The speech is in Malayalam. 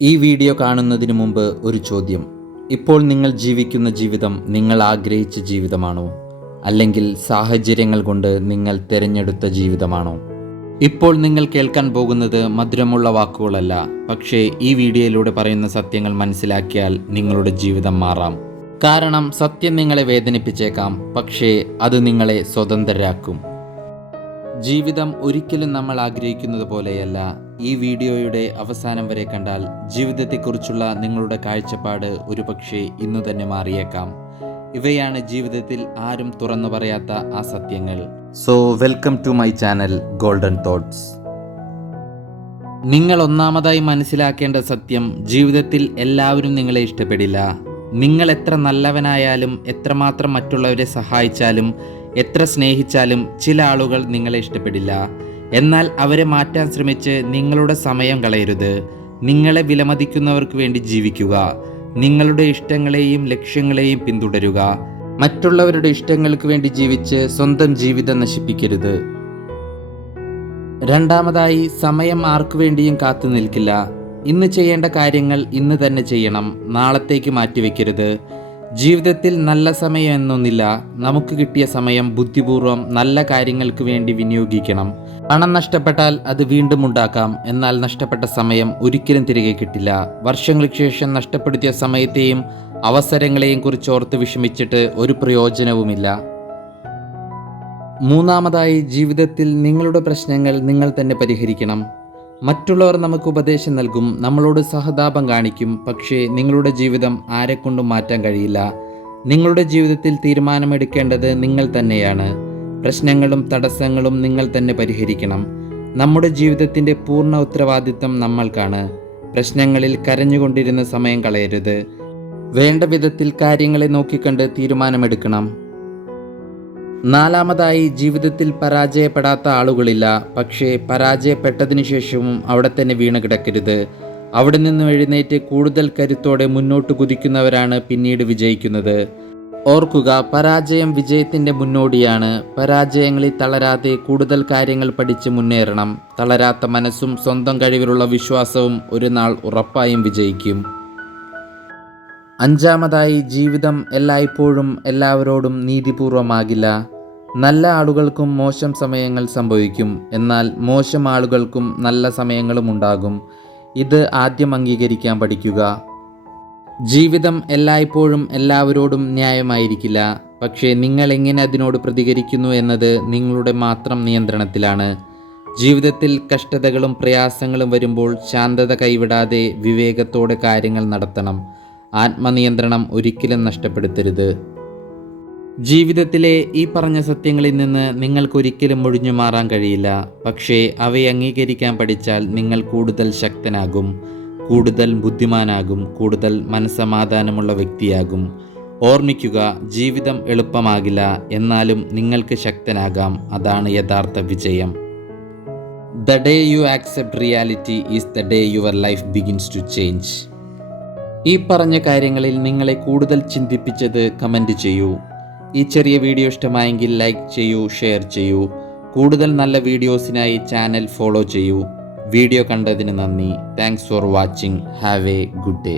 ഈ വീഡിയോ കാണുന്നതിന് മുമ്പ് ഒരു ചോദ്യം. ഇപ്പോൾ നിങ്ങൾ ജീവിക്കുന്ന ജീവിതം നിങ്ങൾ ആഗ്രഹിച്ച ജീവിതമാണോ? അല്ലെങ്കിൽ സാഹചര്യങ്ങൾ കൊണ്ട് നിങ്ങൾ തിരഞ്ഞെടുത്ത ജീവിതമാണോ? ഇപ്പോൾ നിങ്ങൾ കേൾക്കാൻ പോകുന്നത് മധുരമുള്ള വാക്കുകളല്ല, പക്ഷേ ഈ വീഡിയോയിലൂടെ പറയുന്ന സത്യങ്ങൾ മനസ്സിലാക്കിയാൽ നിങ്ങളുടെ ജീവിതം മാറാം. കാരണം സത്യം നിങ്ങളെ വേദനിപ്പിച്ചേക്കാം, പക്ഷേ അത് നിങ്ങളെ സ്വതന്ത്രരാക്കും. ജീവിതം ഒരിക്കലും നമ്മൾ ആഗ്രഹിക്കുന്നത് പോലെയല്ല. ഈ വീഡിയോയുടെ അവസാനം വരെ കണ്ടാൽ ജീവിതത്തെക്കുറിച്ചുള്ള നിങ്ങളുടെ കാഴ്ചപ്പാട് ഒരുപക്ഷെ ഇന്നു തന്നെ മാറിയേക്കാം. ഇവയാണ് ജീവിതത്തിൽ ആരും തുറന്നു പറയാത്ത ആ സത്യങ്ങൾ. So welcome to my channel golden thoughts. നിങ്ങൾ ഒന്നാമതായി മനസ്സിലാക്കേണ്ട സത്യം, ജീവിതത്തിൽ എല്ലാവരും നിങ്ങളെ ഇഷ്ടപ്പെടില്ല. നിങ്ങൾ എത്ര നല്ലവനായാലും, എത്രമാത്രം മറ്റുള്ളവരെ സഹായിച്ചാലും, എത്ര സ്നേഹിച്ചാലും ചില ആളുകൾ നിങ്ങളെ ഇഷ്ടപ്പെടില്ല. എന്നാൽ അവരെ മാറ്റാൻ ശ്രമിച്ച് നിങ്ങളുടെ സമയം കളയരുത്. നിങ്ങളെ വിലമതിക്കുന്നവർക്ക് വേണ്ടി ജീവിക്കുക. നിങ്ങളുടെ ഇഷ്ടങ്ങളെയും ലക്ഷ്യങ്ങളെയും പിന്തുടരുക. മറ്റുള്ളവരുടെ ഇഷ്ടങ്ങൾക്ക് വേണ്ടി ജീവിച്ച് സ്വന്തം ജീവിതം നശിപ്പിക്കരുത്. രണ്ടാമതായി, സമയം ആർക്കു വേണ്ടിയും കാത്തു നിൽക്കില്ല. ഇന്ന് ചെയ്യേണ്ട കാര്യങ്ങൾ ഇന്ന് തന്നെ ചെയ്യണം, നാളത്തേക്ക് മാറ്റിവെക്കരുത്. ജീവിതത്തിൽ നല്ല സമയം എന്നൊന്നില്ല. നമുക്ക് കിട്ടിയ സമയം ബുദ്ധിപൂർവ്വം നല്ല കാര്യങ്ങൾക്ക് വേണ്ടി വിനിയോഗിക്കണം. പണം നഷ്ടപ്പെട്ടാൽ അത് വീണ്ടും ഉണ്ടാക്കാം, എന്നാൽ നഷ്ടപ്പെട്ട സമയം ഒരിക്കലും തിരികെ കിട്ടില്ല. വർഷങ്ങൾക്ക് ശേഷം നഷ്ടപ്പെടുത്തിയ സമയത്തെയും അവസരങ്ങളെയും കുറിച്ച് ഓർത്ത് വിഷമിച്ചിട്ട് ഒരു പ്രയോജനവുമില്ല. മൂന്നാമതായി, ജീവിതത്തിൽ നിങ്ങളുടെ പ്രശ്നങ്ങൾ നിങ്ങൾ തന്നെ പരിഹരിക്കണം. മറ്റുള്ളവർ നമുക്ക് ഉപദേശം നൽകും, നമ്മളോട് സഹതാപം കാണിക്കും, പക്ഷേ നിങ്ങളുടെ ജീവിതം ആരെക്കൊണ്ടും മാറ്റാൻ കഴിയില്ല. നിങ്ങളുടെ ജീവിതത്തിൽ തീരുമാനമെടുക്കേണ്ടത് നിങ്ങൾ തന്നെയാണ്. പ്രശ്നങ്ങളും തടസ്സങ്ങളും നിങ്ങൾ തന്നെ പരിഹരിക്കണം. നമ്മുടെ ജീവിതത്തിൻ്റെ പൂർണ്ണ ഉത്തരവാദിത്തം നമ്മൾക്കാണ്. പ്രശ്നങ്ങളിൽ കരഞ്ഞുകൊണ്ടിരുന്ന സമയം കളയരുത്. വേണ്ട വിധത്തിൽ കാര്യങ്ങളെ നോക്കിക്കണ്ട് തീരുമാനമെടുക്കണം. നാലാമതായി, ജീവിതത്തിൽ പരാജയപ്പെടാത്ത ആളുകളില്ല. പക്ഷേ പരാജയപ്പെട്ടതിനു ശേഷവും അവിടെ തന്നെ വീണ് കിടക്കരുത്. അവിടെ നിന്നും എഴുന്നേറ്റ് കൂടുതൽ കരുത്തോടെ മുന്നോട്ട് കുതിക്കുന്നവരാണ് പിന്നീട് വിജയിക്കുന്നത്. ഓർക്കുക, പരാജയം വിജയത്തിൻ്റെ മുന്നോടിയാണ്. പരാജയങ്ങളിൽ തളരാതെ കൂടുതൽ കാര്യങ്ങൾ പഠിച്ച് മുന്നേറണം. തളരാത്ത മനസ്സും സ്വന്തം കഴിവിലുള്ള വിശ്വാസവും ഒരു നാൾ ഉറപ്പായും വിജയിക്കും. അഞ്ചാമതായി, ജീവിതം എല്ലായ്പ്പോഴും എല്ലാവരോടും നീതിപൂർവമാകില്ല. നല്ല ആളുകൾക്കും മോശം സമയങ്ങൾ സംഭവിക്കും, എന്നാൽ മോശം ആളുകൾക്കും നല്ല സമയങ്ങളും ഉണ്ടാകും. ഇത് ആദ്യം അംഗീകരിക്കാൻ പഠിക്കുക. ജീവിതം എല്ലായ്പ്പോഴും എല്ലാവരോടും ന്യായമായിരിക്കില്ല, പക്ഷേ നിങ്ങൾ എങ്ങനെ അതിനോട് പ്രതികരിക്കുന്നു എന്നത് നിങ്ങളുടെ മാത്രം നിയന്ത്രണത്തിലാണ്. ജീവിതത്തിൽ കഷ്ടതകളും പ്രയാസങ്ങളും വരുമ്പോൾ ശാന്തത കൈവിടാതെ വിവേകത്തോടെ കാര്യങ്ങൾ നടത്തണം. ആത്മനിയന്ത്രണം ഒരിക്കലും നഷ്ടപ്പെടുത്തരുത്. ജീവിതത്തിലെ ഈ പറഞ്ഞ സത്യങ്ങളിൽ നിന്ന് നിങ്ങൾക്കൊരിക്കലും ഒഴിഞ്ഞു മാറാൻ കഴിയില്ല. പക്ഷേ അവയെ അംഗീകരിക്കാൻ പഠിച്ചാൽ നിങ്ങൾ കൂടുതൽ ശക്തനാകും, കൂടുതൽ ബുദ്ധിമാനാകും, കൂടുതൽ മനസ്സമാധാനമുള്ള വ്യക്തിയാകും. ഓർമ്മിക്കുക, ജീവിതം എളുപ്പമാകില്ല, എന്നാലും നിങ്ങൾക്ക് ശക്തനാകാം. അതാണ് യഥാർത്ഥ വിജയം. The day you accept reality is the day your life begins to change. ഈ പറഞ്ഞ കാര്യങ്ങളിൽ നിങ്ങളെ കൂടുതൽ ചിന്തിപ്പിച്ചത് കമൻറ്റ് ചെയ്യൂ. ഈ ചെറിയ വീഡിയോ ഇഷ്ടമായെങ്കിൽ ലൈക്ക് ചെയ്യൂ, ഷെയർ ചെയ്യൂ. കൂടുതൽ നല്ല വീഡിയോസിനായി ചാനൽ ഫോളോ ചെയ്യൂ. വീഡിയോ കണ്ടതിന് നന്ദി. Thanks for watching. Have A good day.